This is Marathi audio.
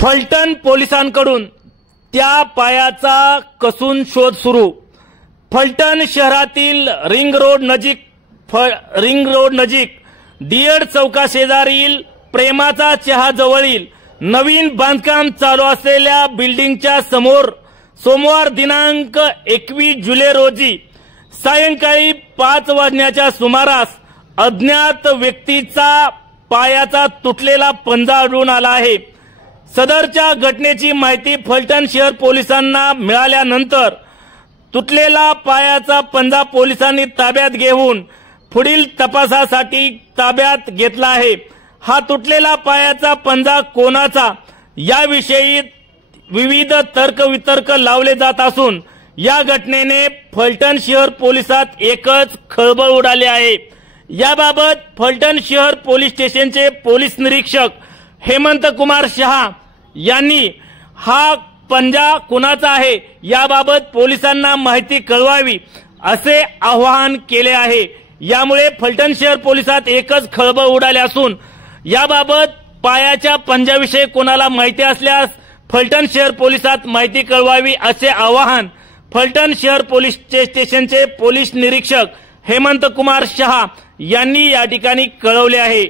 फलटण पोलिसांकडून त्या पायाचा कसून शोध सुरू। फलटण शहरातील रिंग रोड नजीक डीएड चौकाशेजारील प्रेमाचा चहा जवळील नवीन बांधकाम चालू असलेल्या बिल्डिंगच्या समोर सोमवार दिनांक 21 जुलै रोजी सायंकाळी 5 वाजण्याच्या सुमारास अज्ञात व्यक्तीचा पायाचा तुटलेला पंजा आढळून आला आहे। सदरच्या घटनेची माहिती फलटण शहर पोलिसांना मिळाल्यानंतर तुटलेला पायाचा पंजा पोलिसांनी ताब्यात घेऊन पुढील तपासासाठी ताब्यात घेतला आहे। हा तुटलेला पायाचा पंजा कोणाचा याविषयी विविध तर्कवितर्क लावले जात असून या घटनेने फलटण शहर पोलिसात एकच खळबळ उडाली आहे। याबाबत फलटण शहर पोलीस स्टेशनचे पोलीस निरीक्षक हेमंत कुमार शहा यांनी हा पंजा कुणाचा आहे याबाबत पोलिसांना माहिती कळवावी असे आवाहन केले आहे। यामुळे फलटण शहर पोलिसात एकच खळबळ उडाली असून याबाबत पायाच्या पंजाविषयी कोणाला माहिती असल्यास फलटण शहर पोलिसात माहिती कळवावी असे आवाहन फलटण शहर पोलीस स्टेशनचे पोलीस निरीक्षक हेमंत कुमार शहा यांनी या ठिकाणी कळवले आहे।